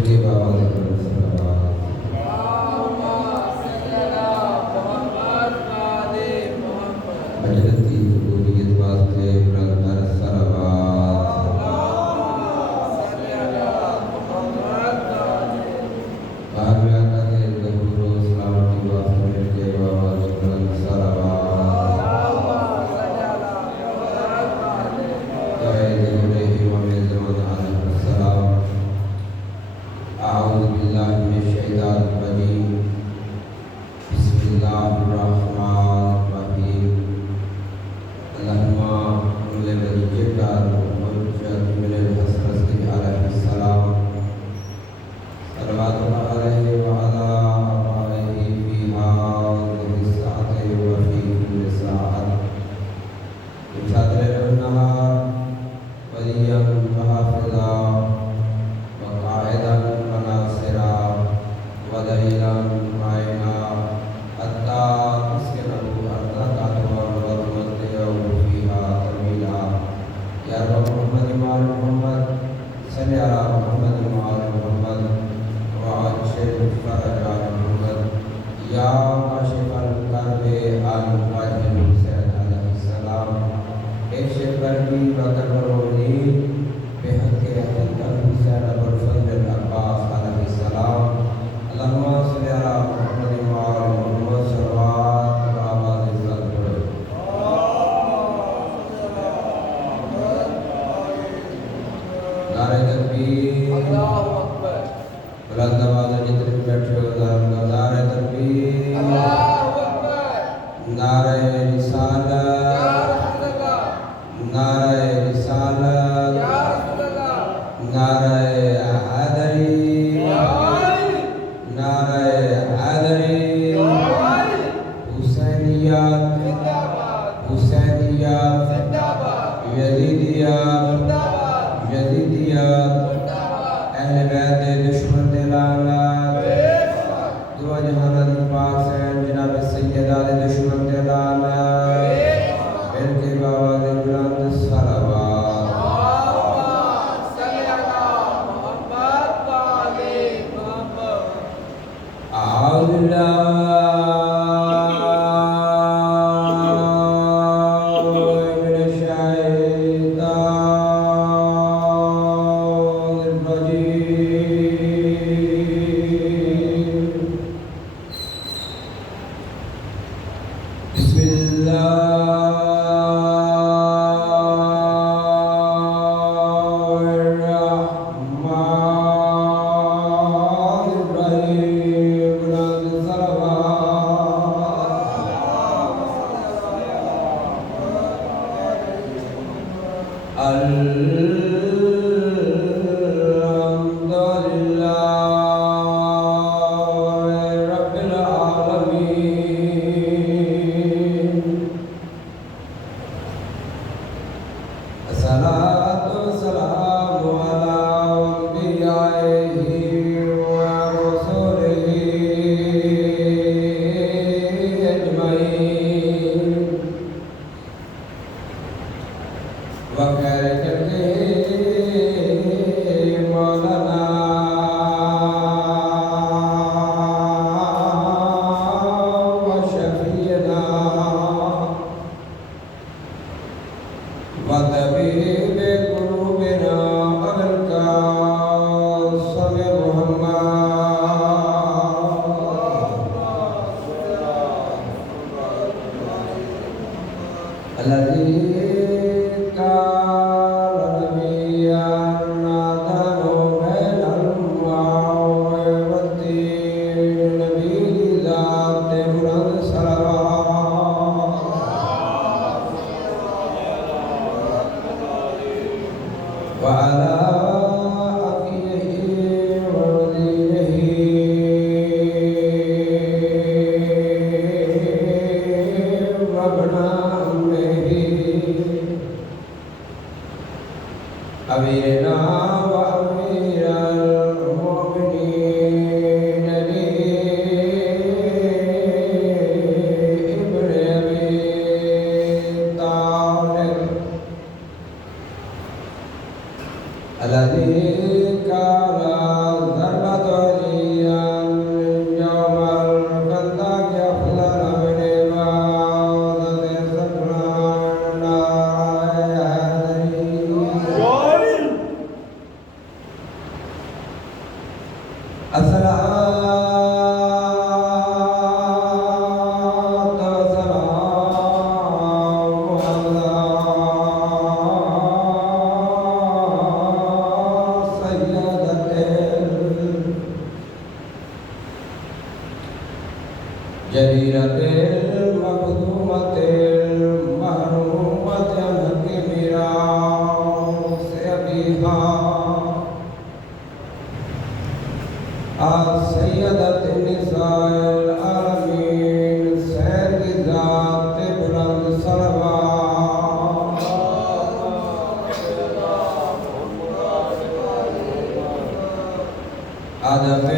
کے بعد مجلس کی قبولیت واسطے بلند صلوات باقی آقا کے ظہور و سلامتی واسطے کے بعد بلند صلوات قائد امام زمان علیہ السلام اعوذ باللہ من الشیطان الرجیم بسم اللہ الرحمن الرحیم اللهم صل وسلم وبارك من الحسن عليه السلام صلوات الله عليه وعلى آله في هذه الساعة وفي كل ساعة بشهادة النهار وليا وحافظا وقائدا وناصرا ودليلا معينا حتى تسكنه أرضك وتمتعه فيها طويلا يا رب محمد وآل محمد صل على محمد وآل محمد وعجل فرج على محمد يا كاشف الكرب آل مهاجر حسین علیہ السلام اکشف کربی وکرب الرحیم بحق حقیقت حسین ابو الفضل العباس علیہ السلام اللهم صل على محمد وآل محمد صلوات وآباد عزت نعرہ تکبیر اللہ اکبر بلند آواز جتنے بھی بیٹھے ہو نعرہ تکبیر اللہ اکبر نعرہ رسالت نعرہ رسالت نعرہ حیدری نعرہ حیدری حسینیات حسینیات یزیدیات یزیدیات اہل بیت دشمن دلالات دعا جہاں دی پاک سین جناب سیدہ دے دشمن دلالات ان کے بابا دے بلند صلوات اعوذ باللہ الذي كان جريرة المخدومة المحرومة الحق ميراث أبيها السيدة النساء العالمين سيد ذات بلند صلوات أدب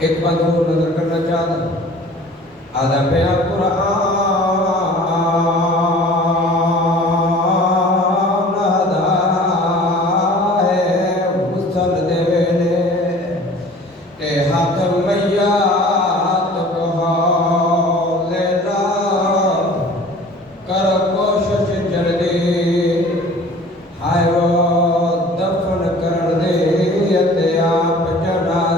ایک بات کو نظر کرنا چاہتا آدھا پیا قرآن آدھا ہے مسل دے ویلے تے ہاتھ میات کو لینا کر کوشش جلدی ہائے وہ دفن کر دے تے آپ جنازہ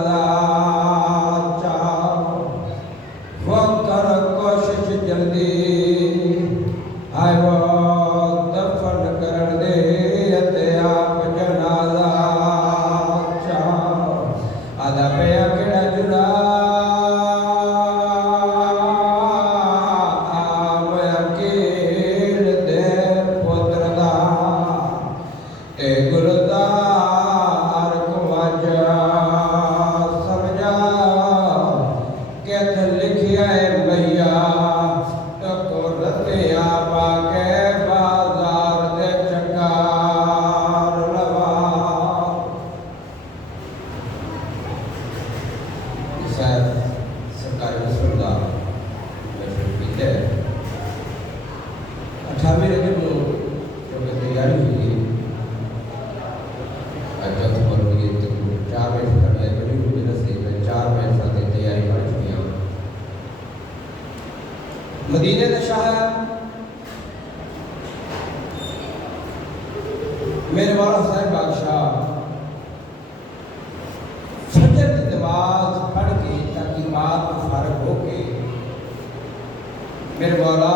مدینہ کا شہر میرے والا صاحب بادشاہ فجر کی نماز پڑھ کے تقریبات فارغ ہو کے میرے والا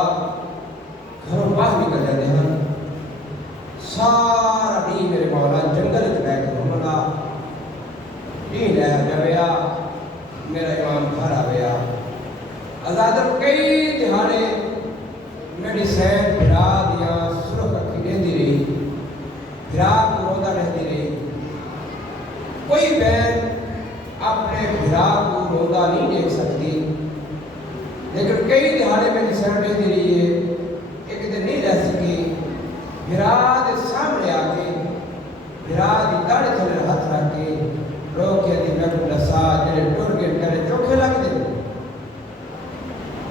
گھروں باہر نکل جاتے ہیں سارا دن میرے والا جنگل بیٹھ کے گھومنا دین رہ جایا میرا امام گھر آ گیا ازادر کئی دہانے میری سین بھرا دیا سرخ رکھی رہتی رہی بھرا کو روزہ رہتی رہی کوئی بہن اپنے بھرا کو روزہ نہیں دیکھ سکتی لیکن کئی دہانے میری سین رہتی رہی ہے ایک دن نہیں رہ سکی بھرا دے سامنے آ کے بھرا دی داڑھی تھلے ہاتھ رکھ کے رو کے دی میں کو لسا جڑے ٹر کے کرے چوکھے لگ دے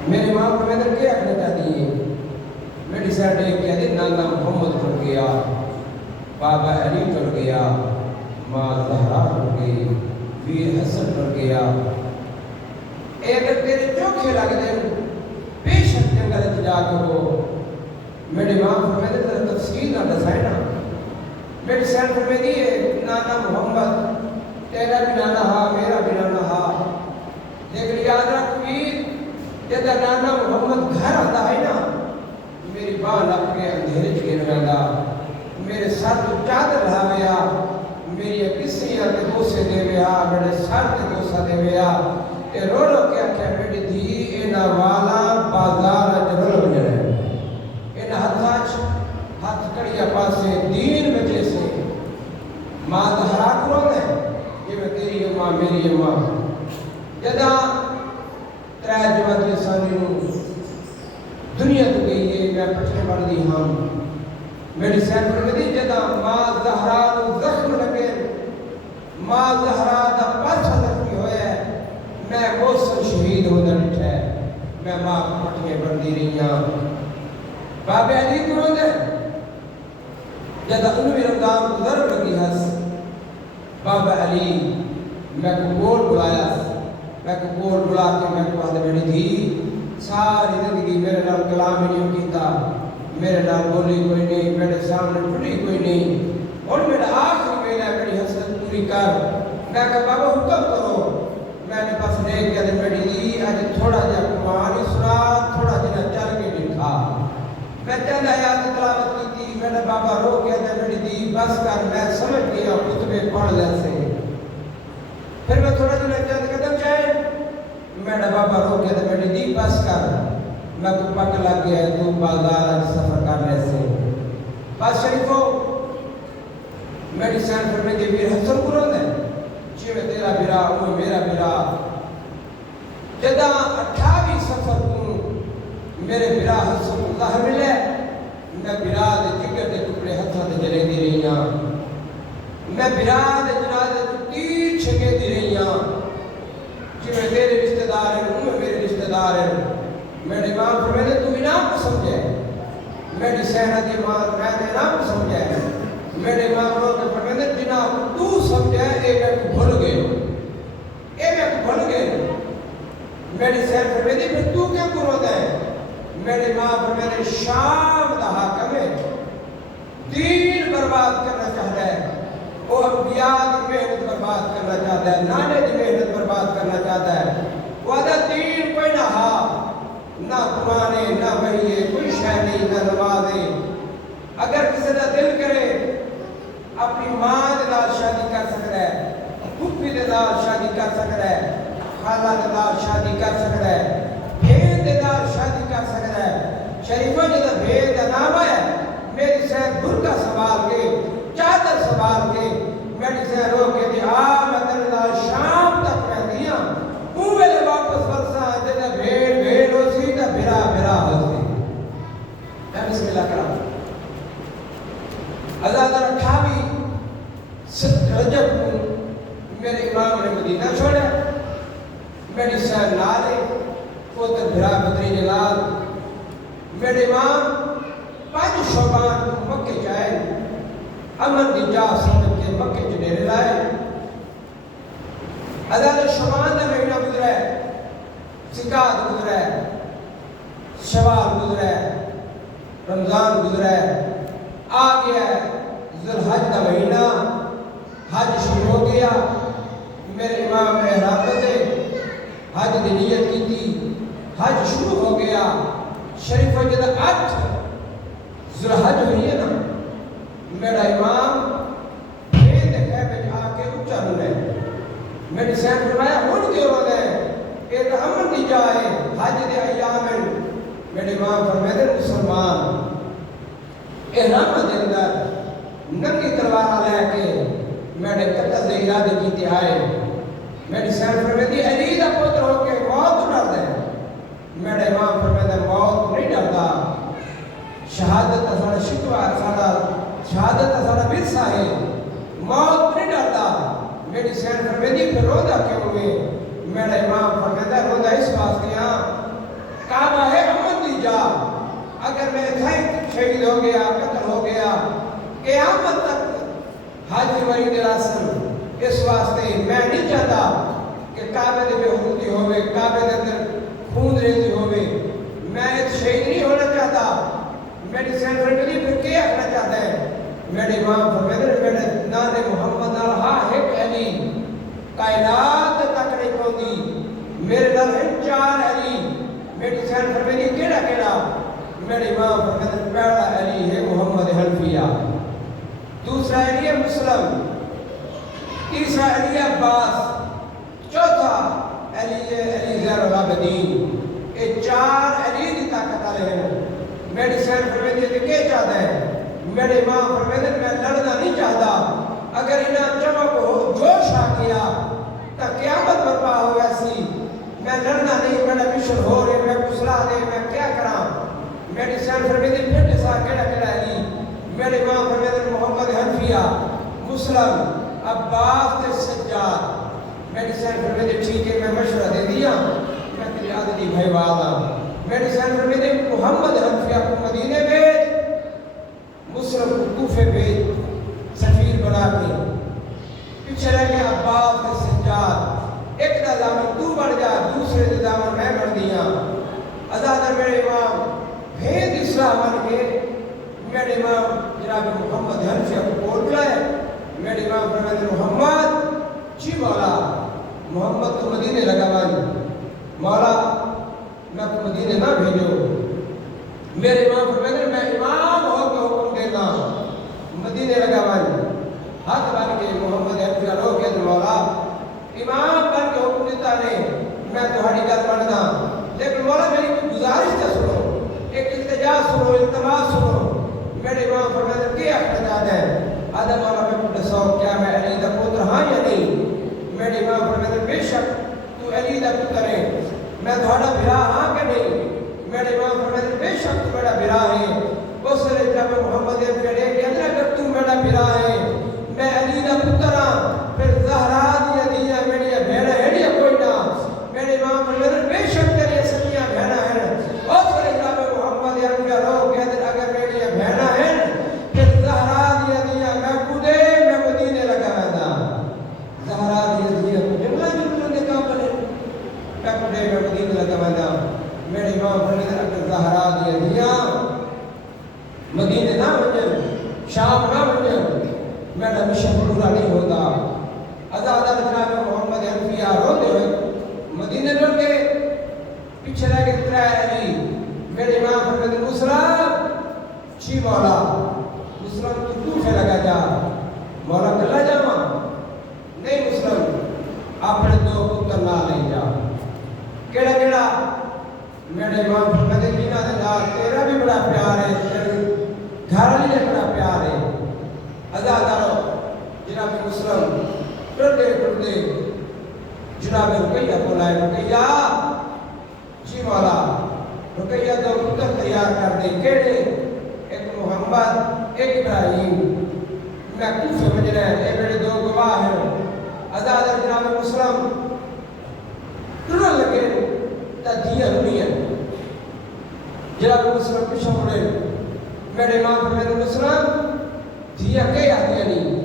میری ماں کو میں نے کیا کرنا چاہتی ہے میری سیڈ ایک کہہ دی نانا محمد ٹر گیا بابا علی ٹر گیا ماں زہرا ٹر گئی ویر حسن ٹر گیا اگر تیرے چوکھے لگ دے بے شک جنگل جا کرو میری ماں کو میں نے تفصیل نہ دسائنا میری سیڈ کو میں دی نانا محمد تیرا بھی نانا ہا میرا بھی نانا ہا لیکن یاد رکھ پیر جدہ نانا محمد گھر آتا ہے نا میری بان اپنے اندھیرے چکے رہندا میرے سر تو چادر رہا ویا میری کسیاں کے دوسے دے ویا میرے سر کے دوسہ دے ویا اے رو رو کے آکھیا میری دھی اینا والا بازار جرل بن رہے اینا ہاتھ کڑیا پاسے دین بچے سے ماں دہرا کرو دے یہ میں تیری اماں میری اماں جدہ ترائے جماعت لسانی نو دنیا تو گئی ہے میں پچھنے بڑھ دی ہاں میری سین پر مدی جدہ ماں زہرا نو زخم لگے ماں زہرا دا پاسا زخمی ہویا ہے میں موسم شہید ہو دنٹ ہے میں ماں پچھنے بڑھ دی رہی ہاں باب علی کرو دے جدہ انوی رمضان گزر لگی ہس بابا علی میں کو گول بلایا میں کو گول بلا کے میں کو آدھے بیٹی تھی ساری زندگی میرے نال کلام ہی نہیں کیتا میرے نال بولی کوئی نہیں میرے سامنے پھٹی کوئی نہیں اور میرا آخری مہینہ میری حسرت پوری کر میں کہا بابا حکم کرو میں نے بس دیکھ کے آدھے بیٹی تھی آج تھوڑا جا قرآن سنا تھوڑا جنا چل کے دکھا میں چند آیات تلاوت کی تھی میں نے بابا رو کے آدھے بیٹی تھی بس کر میں سمجھ گیا خطبے پڑھ جیسے پھر میں تھوڑا جنا چند قدم جائے میں نے بابا رو کے آدھے بیٹی تھی بس کر میں کو پک لگ گیا ہے تو بازار آج سفر کرنے سے بس شریفو میری سین پر میں دیویر حسن قرآن ہے چیوے تیرا برا اوہ میرا برا جدہ 28 سفر کن میرے برا حسن اللہ ملے میں برا دے جگر دے کپڑے ہتھا دے جلے دی رہی ہاں میں برا دے جنازے تو تیر چھکے دی رہی ہاں چیوے تیرے رشتہ دار ہیں اوہ میرے رشتہ دار ہیں میرے امام فرمیدے تو انام کو سمجھے میری سہنہ دی امام میں نے انام کو سمجھے میرے امام روتے فرمیدے جناب تو سمجھے اے میں کو بھول گئے میری سہنہ فرمیدے پھر تو کیا کرو دے میرے امام فرمیدے شام دا حاکم ہے دین برباد کرنا چاہتا ہے وہ انبیاء کی محنت برباد کرنا چاہتا ہے نانے کی محنت برباد کرنا چاہتا ہے وہ آدھا دین کوئی نہ ہا نہ قرآن نہ وحی کوئی شے نہیں نہ نماز اگر کسی دا دل کرے اپنی ماں دے نال شادی کر سکتا ہے پھپھی دے نال شادی کر سکتا ہے خالہ دے نال شادی کر سکتا ہے بھید دے نال شادی کر سکتا ہے شریفہ جدہ بھید دا نام ہے میری سہن برکہ سنبھال کے چادر سنبھال کے میری سہن رو کے دی میں تیرے نال شام تک رہ دیا اوے لے واپس ورسا جدہ بھید ہو سی تا بھرا ہو سی میں بسم اللہ کرام اللہ تعالیٰ 28 رجب کو میرے امام نے مدینہ چھوڑا میری سہن نالے پوتر بھرا بدری جلال میرے امام 5 شعبان کو مکہ جائے امن دی جا سمجھ کے مکہ جنیرے لائے اللہ شعبان دا مہینہ گزرا ہے زکات گزرا ہے شوال گزرا ہے رمضان گزرا ہے آ گیا ہے ذوالحج کا مہینہ حج شروع ہو گیا میرے امام نے احرام کرتے حج کی نیت کی تھی حج شروع ہو گیا شریف جدہ 8 ذوالحج ہوئی ہے نا میرا امام بھید ہے بچ آ کے اچھا ہونے میری سین فرمایا ہون کے ہو گئے ایک امن دی جائے حج دے ایام میرے امام فرمائے مسلمان احرام دے اندر ننگی تلوار لے کے میرے قتل دے ارادے کیتے آئے میری سین فرمائے علی دا پتر ہو کے موت ڈر دے میرے امام فرمائے موت نہیں ڈرتا شہادت ساڑا شکوہ ساڑا شہادت ساڑا برسا ہے موت نہیں ڈرتا میری سین فرمائے پھر روزہ کیوں ہوئے میرا امام فرمائے روزہ اس واسطے ہاں کعبہ ہے امن دی جا اگر میرے بھائی شہید ہو گیا قتل ہو گیا قیامت تک حاجی ورید راسل اس واسطے میں نہیں چاہتا کہ کعبے دے بے حرمتی ہوئے کعبے دے اندر خون ریزی ہوئے میں ایک شہید نہیں ہونا چاہتا میری سین فرمائے پھر کیا کرنا چاہتا ہے میرے امام فرمائے میرے نانے محمد اللہ ایک علی کائنات تک نہیں پہنچی میرے کیڑا کیڑا میرے امام فرماتے ہیں پہلا علی ہے محمد حنفیہ، دوسرا علی ہے مسلم، تیسرا علی عباس، چوتھا علی زین العابدین۔ یہ چار علی کی طاقت والے ہیں۔ میری سین فرماتے ہیں کہ چاہتا ہے؟ میرے امام فرماتے ہیں میں لڑنا نہیں چاہتا، اگر انہیں چمک ہو جوش آ گیا تو قیامت برپا ہو ایسی، میں لڑنا نہیں، میرا مشن ہو رہے، میں گسلا دے، میں کیا کراں؟ میری سین فرماتے ہیں پھر جیسا کیڑا کیڑا علی؟ میرے امام فرماتے ہیں محمد حنفیہ، مسلم، عباس تے سجاد۔ میری سین فرماتے ہیں ٹھیک ہے، میں مشورہ دے دیا، میں تیری عادتی بھائی والا۔ میری سین فرماتے ہیں محمد حنفیہ کو مدینے بھیج، مسلم کو کوفے بھیج، سفیر بنا کے۔ پیچھے رہ گیا عباس تے سجاد، ایک دا دامن تو بڑھ جا، دوسرے دا دامن میں بڑھ دیا۔ ازادہ میرے امام بھید اصلاح بن کے میرے امام جناب محمد حنفیہ کو بول بلائے۔ میرے امام فرماتے ہیں محمد جی مولا، محمد تو مدینے لگا بھائی، مولا میں کو مدینے نہ بھیجو۔ میرے امام فرماتے ہیں میں امام ہو کے حکم دینا، مدینے لگا بھائی۔ ہاتھ بن کے محمد حنفیہ لوگ کہتے مولا امام بن کے حکم دیتا نہیں، میں تمہاری گل بننا، لیکن مولا میری گزارش تو سنو، ایک التجا سنو، التماس سنو۔ میرے امام فرماتے ہیں کیا احتجاج ہے؟ آدھا مولا میں کو دسو کیا میں علی دا پتر ہاں یا نہیں؟ میرے امام فرماتے ہیں بے شک تو علی دا پتر ہے، میں تمہارا بھرا ہاں کہ نہیں؟ میرے امام فرماتے ہیں بے شک تو میرا بھرا ہے۔ اس نے جب محمد حنفیہ کہ اگر تو میرا بھرا ہے، میں علی دا پتر ہاں، پھر زہرا دیا دیا میری بھیڑا ہے کوئی نہ۔ میرے امام فرماتے ہیں بے شک تیری سچیاں بھیڑا ہے۔ اس نے جب محمد حنفیہ لوگ کہتے ہیں اگر میری بھیڑا ہے پھر زہرا دیا دیا میں کودے میں مدینے لگا رہا، زہرا دیا دیا جملہ جملہ نے کہا بلے میں کودے میں مدینے لگا رہا۔ میرے امام فرماتے ہیں اگر زہرا دیا دیا مدینے نہ بنجن، شام نہ بنجن، میرا مشن پورا نہیں ہوتا۔ ازادہ جناب محمد حنفیہ روتے ہوئے مدینے لوٹ گئے، پیچھے رہ گئے ترے علی۔ میرے امام فرماتے ہیں مسلم جی مولا، مسلم تو کوفے لگا جا، مولا کلا جاواں؟ نہیں مسلم اپنے دو پتر نہ لے جا۔ کیڑا کیڑا؟ میرے امام فرماتے ہیں جنہاں دے نال تیرا بھی بڑا پیار ہے، گھر والی دے بڑا پیار ہے۔ ازادہ جناب مسلم ٹرڈے ٹرڈے جناب رقیہ کو لائے، رقیہ جی مولا، رقیہ دو پتر تیار کر دے، کیڑے؟ ایک محمد ایک ابراہیم، میں کوفے بھیجنا ہے، اے میرے دو گواہ ہیں۔ ازادہ جناب مسلم ٹرن لگے تا دیا نہیں ہے۔ جناب مسلم پیچھے مڑے، میرے امام فرماتے ہیں مسلم دیا کہ آدیا نہیں؟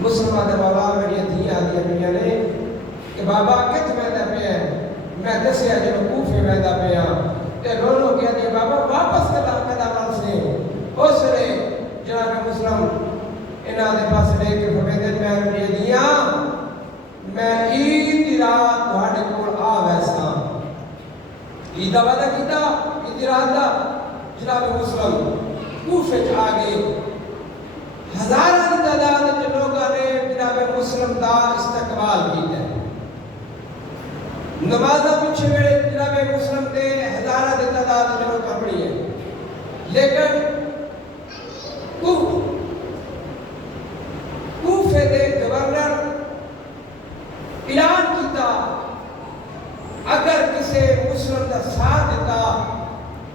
مسلم آدھا مولا میری دیا آدیا نہیں نے کہ بابا کت میدہ پہ ہے، میں دسیا جب کوفے میدہ پہ ہاں، تے لولو کہتے ہیں بابا واپس کدا مل سے۔ اس نے جناب مسلم انہاں دے پاس لے کے فرماتے ہیں میں میری دیا میں عید دی رات تہاڈے کول آ ویسا۔ عید دا وعدہ کیتا، عید دی رات دا جناب مسلم کوفے چ آ گئے۔ ہزاراں دی تعداد وچ لوگاں نے جناب مسلم دا استقبال کیتا ہے۔ نمازاں پیچھے ویلے جناب مسلم دے ہزاراں دی تعداد وچ لوگ پڑھی ہے، لیکن کوفے دے گورنر اعلان کیتا اگر کسی مسلم دا ساتھ دیتا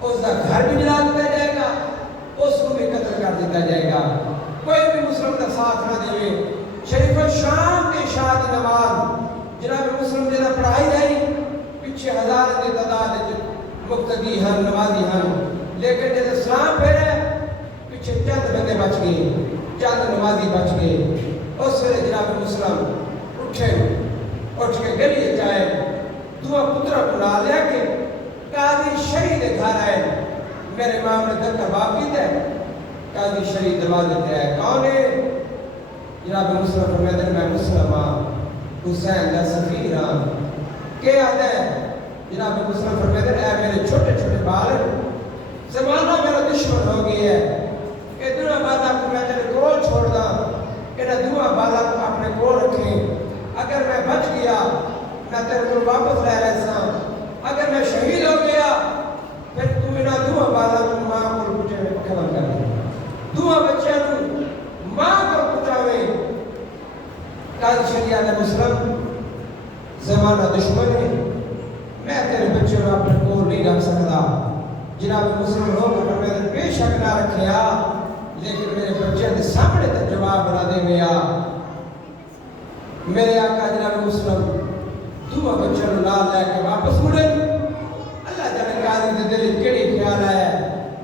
اس دا گھر بھی جلا دیتا جائے گا، اس کو بھی قتل کر دیتا جائے گا۔ کوئی بھی مسلم کا ساتھ نہ دے۔ شریف شام کے عشاء کی نماز جناب مسلم جنہ پڑھائی جائی، پیچھے ہزار کی تعداد مقتدی ہیں، نمازی ہیں، لیکن جب اسلام پھیرے پیچھے چند بندے بچ گئے، چند نمازی بچ گئے۔ اس ویلے جناب مسلم اٹھ کے گلی جائے، دعا پترا کو نہ لیا کہ قاضی شریع دے گھر آئے، میرے امام نے در کا باب کیتا ہے، قاضی شریع دروازے تے آئے، کون ہے؟ جناب مسلم فرماتے ہیں میں مسلم ہاں، حسین دا سفیر ہاں۔ کہ آتا ہے جناب مسلم فرماتے ہیں اے میرے چھوٹے چھوٹے بال زمانہ میرا دشمن ہو گیا ہے، یہ دونوں بالا کو میں تیرے کول چھوڑ دا، انہیں دونوں بالا کو اپنے کول رکھیں، اگر میں بچ گیا میں تیرے کو واپس لے رہا ہوں، اگر میں شہید ہو گیا پھر تو انہیں دونوں بالا کو ماں کو پوچھے میں خبر کر دیں، دونوں بچے کو ماں کو پوچھاویں۔ قاضی شریعت مسلم زمانہ دشمن ہے، میں تیرے بچے کو اپنے کول نہیں رکھ سکتا۔ جناب مسلم لوگ فرماتے بے شک نہ رکھیا لیکن میرے بچے کے سامنے تک جواب بنا دے گیا۔ میرے آقا جناب مسلم دو بچوں کو لال لے کے واپس مڑے، اللہ جانے قاضی دے دل کیڑی خیال ہے،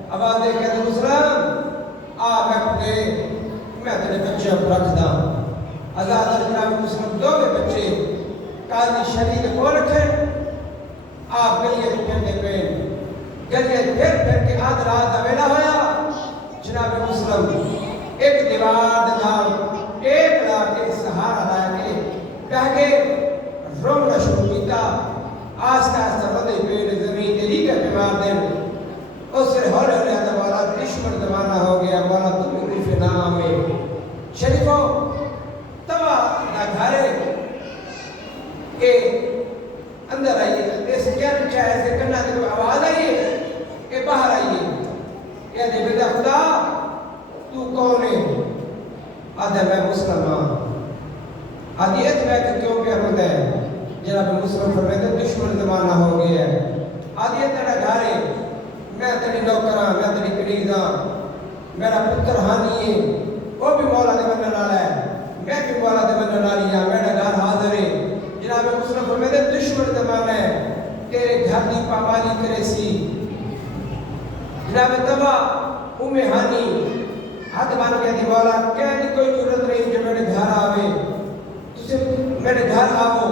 آواز دے کہ مسلم آ میں دے میں تیرے بچے کو رکھ دا۔ آزاد جناب مسلم دو بچے قاضی شریعت کو رکھے، آپ گلیے پھرتے پہ گلیے پھر کے آدھ رات ویلا ہویا، جناب مسلم ایک دیوار دار ایک لاکھ کے سہارا لا کے کہہ کے رونا شروع کیتا، آستا آستا ردے پیڑ زمین تیری کا بیمار دیں، اس سے ہولے ہولے آدھا والا دشمن زمانہ ہو گیا، مولا تم عرف نام میں شریفوں توا نہ گھارے کہ اندر آئیے، ایسے کیا رچا ہے، ایسے کرنا دے کوئی آواز آئیے کہ باہر آئیے، یا دے بیدہ خدا تو کون ہے؟ آدھا میں مسلمان، آدھی اتنا کہ کیوں کیا ہوتا ہے؟ جناب مسلم فرمیتے دشمن زمانہ ہو گیا ہے، آدھی اتنا گھارے میں تیری نوکران میں تیری کنیزاں میرا پتر ہانی ہے وہ بھی مولا دے من لالا ہے میں بھی مولا دے من لالیا میرا گھر حاضر ہے۔ جناب مسلم فرمیتے دشمن زمانہ ہے تیرے گھر دی پابندی کرے سی، جناب تبا ہانی ہاتھ مان کے دی مولا کہنے کوئی ضرورت نہیں جو میرے گھر آوے تجھے میرے گھر آو۔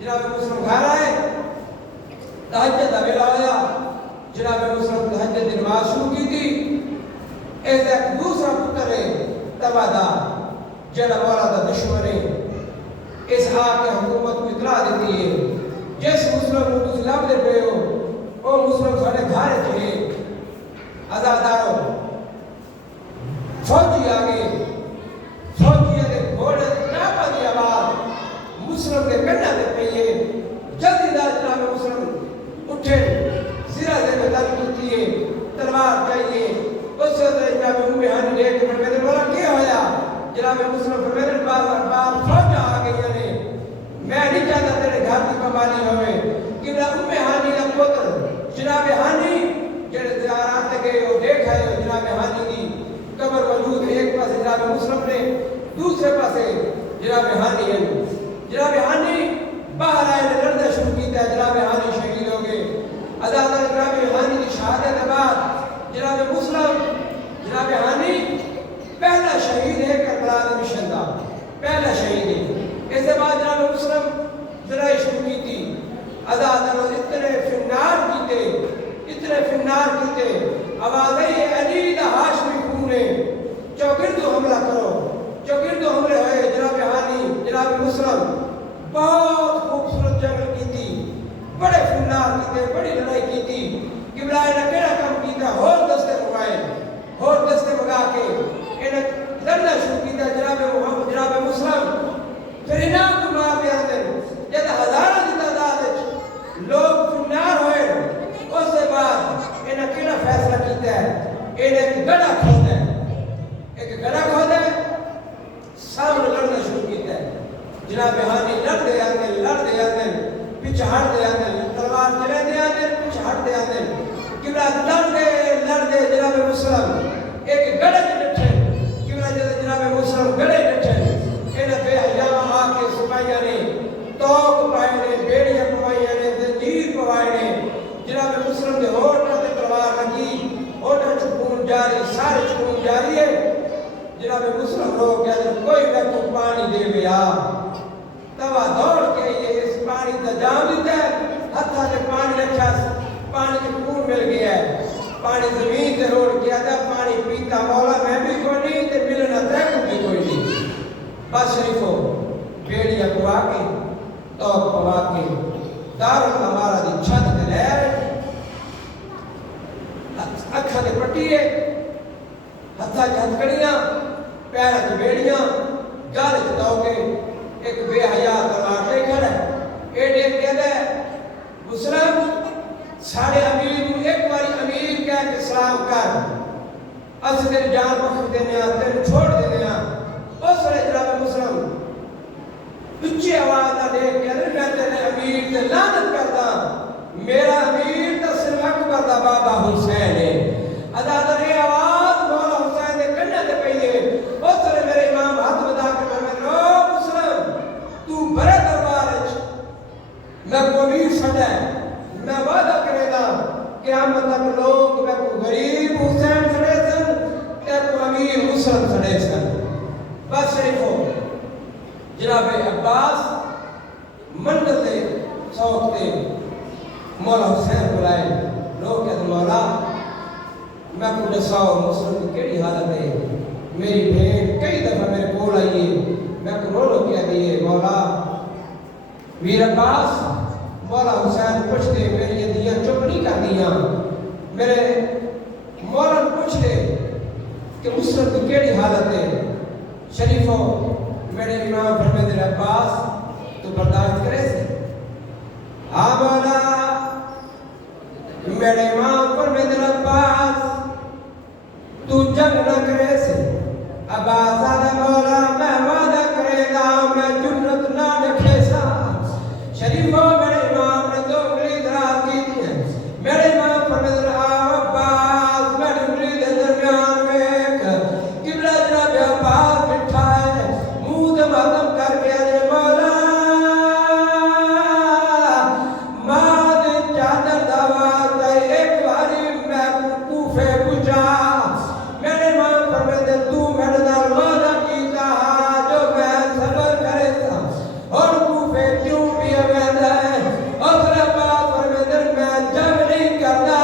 جناب مسلم گھر آئے تہجد ویلا ہویا، جناب مسلم تہجد کی نماز شروع کی تھی، ایسا ایک دوسرا پتر ہے تبا دا جڑا مولا دا دشمن ہے، اس آگ کے حکومت کو اطلاع دیتی ہے جس مسلم کو تسی لب دے پہ ہو وہ مسلم ساڑھے گھارے تھے، ازادارو فوجی آگے فوجی آگے گھوڑے ناپا دی آواز مسلم کے کنڈا دے پہیے جلدی دا جناب مسلم اٹھے زیرہ دے میں دل کرتی ہے تلوار چاہیے، اس سے جناب ہانی لے کے فرمیدے مولا کیا ہویا؟ جناب مسلم فرمیدے بار فوج آگئی یعنی میں نہیں چاہتا تیرے گھر کی پابندی ہوئے کہ ہانی کا پتر جناب ہانی جنہیں زیارات گئے وہ دیکھا ہے جناب ہانی کی قبر موجود ہے، ایک پاس جناب مسلم نے دوسرے پاس جناب ہانی ہے، جناب ہانی باہر آئے نے لڑنا شروع کیتا ہے، جناب ہانی شہید ہو گئے۔ عزادہ جناب ہانی کی شہادت کے بعد جناب مسلم جناب ہانی پہلا شہید ہے کربلا کے مشن کا پہلا شہید ہے۔ اس کے بعد جناب مسلم ذرائع شروع کی تھی، عزادہ اتنے فنار کیتے آواز ہے علی دا ہاشمی خون ہے چوگردو حملہ کرو، چوگردو حملے ہوئے، جناب ہانی جناب مسلم بہت خوبصورت جنگ کی تھی، بڑے فنار کیتے، بڑی لڑائی کی تھی، قبلہ نے کیڑا کام کیتا ہور دستے مگا کے انہیں لڑنا شروع کیتا جناب مسلم پھر انام کو مار دیا دیں جب ہزارہ دی تعداد لوگ فنار ہوئے، اس کے بعد انہیں کیڑا فیصلہ کیتا ہے انہیں ایک گڑا کھودا ہے سامنے لڑنا شروع کیتا ہے، جناب ہانی لڑ دے آتے پیچھے ہٹ دے آتے تلوار چلے دے آتے پیچھے ہٹ دے آتے قبلہ لڑ دے جناب مسلم ایک گڑے ڈٹھے قبلہ جناب مسلم گڑے ڈٹھے انہیں بے حیام آ کے سپاہیاں نے توق پائے نے بیڑیاں پوائیاں نے زنجیر پوائے نے، جناب مسلم دے ہوٹا تے تلوار لگی، ہوٹا چکون جاری سارے چکون جاری ہے، جناب مسلم لوگ کہتے ہیں کوئی میں کو پانی دے بیا، توا دوڑ کے یہ اس پانی تا جام دیتا ہے، ہتھا تے پانی رکھا پانی چکون مل گیا ہے، پانی زمین تے روڑ کیا تھا پانی پیتا مولا میں بھی کوئی نہیں تے ملنا تیکو بھی کوئی نہیں، بس شریفو بیڑیاں پوا کے توق پوا کے دارل ہمارا دی چھت دے لیر اکھا دے پٹیے ہتھا چ ہتھکڑیاں پیرا چ بیڑیاں گل چ دوگے ایک بے حیا تلوار لے کھڑا اے دیکھ کہندا مسلم ساڑے امیر کو ایک باری امیر کہہ کے سلام کر اس تیری جان بخش دینے تیرے چھوڑ دینے اس وقت جناب مسلم اچھی آواز نہ دیکھ کے میں تیرے امیر سے لعنت کرتا میرا امیر تو صرف اکبر دا بابا حسین ہے ادادر یہ آواز مولا حسین نے کنہ دے پہیے اس وقت میرے امام ہاتھ بدا کے فرمائے او مسلم تو بڑے دربار میں کو امیر سڑا ہے میں وعدہ کرے گا قیامت تک لوگ میں کو غریب حسین سڑے سن تے کو امیر مسلم سڑے سن بس شریفو جناب عباس منڈل دے سوک دے مولا حسین بلائے لوگ کہتے مولا میں کو دساؤ مسلم کی کیڑی حالت ہے میری بھین کئی دفعہ میرے کول آئیے میں کو رو رو کیا دیئے مولا ویر عباس مولا حسین پوچھ دے میری یہ دیاں چپ نہیں کر دیاں میرے مولا پوچھ دے کہ مسلم کی کیڑی حالت ہے شریفو میرے امام فرمائے دے عباس تو برداشت کرے سے ہاں مولا میرے امام فرمائے دے عباس تو جنگ نہ کرے سے عباس آدھا مولا میں وعدہ کرے گا میں جنت نہ رکھے سا شریفو میرے امام نے دو انگلی دراز کی تھی میرے امام فرمائے دے عباس میرے انگلی دے درمیان میں قبلہ جناب عباس بٹھا ہے منہ دے ماتم کر کے دے مولا ماں دے چادر دعوات ہے ایک باری میں کوفے پجا میرے امام فرمائے دے تو میرے نال وعدہ کیتا جو میں صبر کرے تھا اور کوفے کیوں بھی اوید ہے اور عباس فرمائے دے میں جنگ نہیں کرتا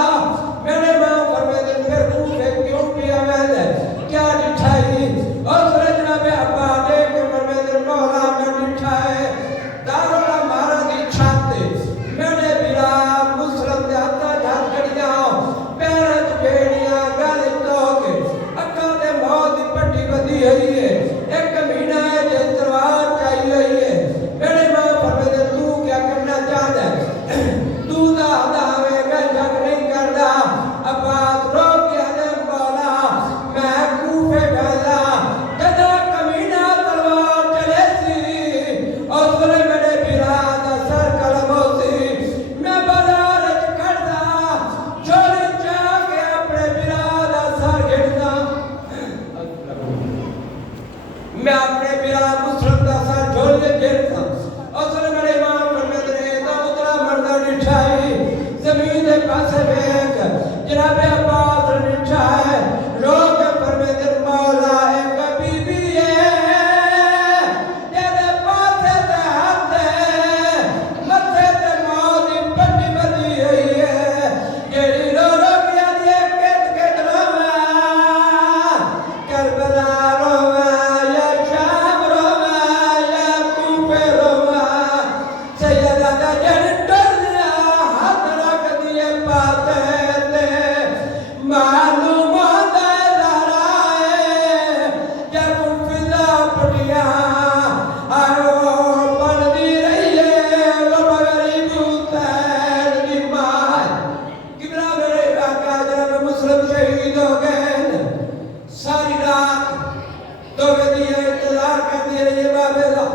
میرے امام فرمائے دے پھر کوفے کیوں بھی اوید ہے کیا لٹھائی اور جناب عباس دے کے فرمائے دے مولا میں لٹھائے دارو ہمارا دی چھاتے میرے بلا مسلم دے ہاتھا جھات کڑیاں پیرت بیڑیاں گل توگے اکھا دے موت دی پٹی بدی ہوئی ہے ایک مہینہ ہے جس تلوار چاہیے ہوئی ہے میرے ماں فرمائے دے تو کیا کرنا چاہتا ہے تو دا ہداوے میں جنگ نہیں کردا عباس رو کیا دے مولا میں کوفے گھلا جدا کمینہ تلوار چلے سی اور سنے میرے بیراد سر کلموں سی میں بازار کردا چوری چاہ کے اپنے بیراد سر گھڑتا میں اپنے بیراد مسلم دا سر جھولے گھڑتا اور سنے میرے امام فرمائے دے تا اترا مردہ نٹھائی زمین دے پاسے بیک جناب عباس نٹھائے لوگ فرمائے دے مولا ایک بی بی ہے جیدے پاسے دے ہاتھ ہے متھے دے مولی پٹی بدی ہوئی ہے جیڑی رو رو کیا دیے کت کت روما کربلا روما یا شام روما یا کوفے روما سیدہ دا جن ڈر دیا ہاتھ رکھ دیے پاتے دے معلوم ہوتا ہے لہرائے جب فضا پٹیاں آئو بڑھتی رہی ہے وہ مغرب اتیر دی ماں قبلہ میرے آقا جناب مسلم شہید ہو گئے ساری رات دو دیئے انتظار کرتی رہی ہے بابے دا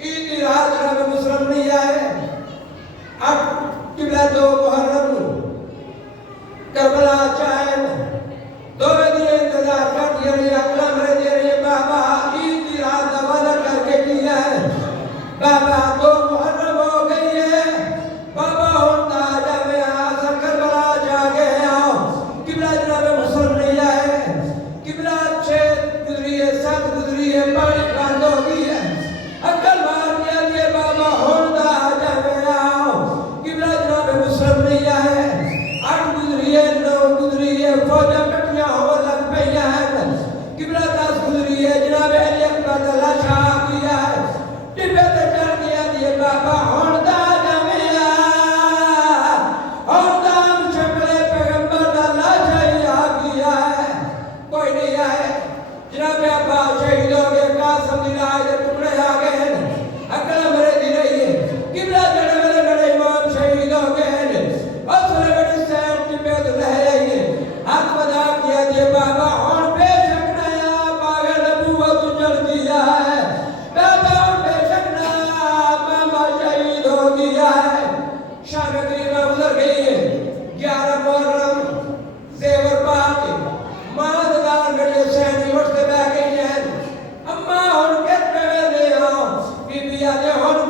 عیدی رات جناب مسلم نہیں آئے اب قبلہ دو محرم کربلا چاہے دو دیئے انتظار کرتی رہی ہے اکرم رہی ہے بابا عیدی رات وعدہ کر کے کیا ہے بابا دو محرم ہو گئی ہے بابا ہوتا جاوے آسا کربلا جا گئے آؤ قبلہ جناب مسلم نہیں آئے قبلہ 6 گزری ہے 7 گزری ہے پانی بند ہو گئی ہے اکل مار کیا دیئے بابا ہوتا جاوے آؤ قبلہ جناب مسلم نہیں آئے جناب عباس شہید ہو گئے قاسم دی رائے دے ٹکڑے آ گئے ہیں اکڑا مرے دی رہی ہے قبلہ جڑے میرے بڑے امام شہید ہو گئے ہیں اور سنے بڑی سین ٹپے تو رہ رہی ہے حق ودا کیا جے بابا ہون بے شک نیا باغ نبوت جل دیا ہے بابا ہون بے شک نیا ماما شہید ہو گیا ہے شام قریبہ گزر گئی ہے 11 محرم زیور پاک ماددار گڑے سینی اٹھتے بہ گئی ہیں اما ہون کہتے میں لے آؤ بی بی آدھے ہون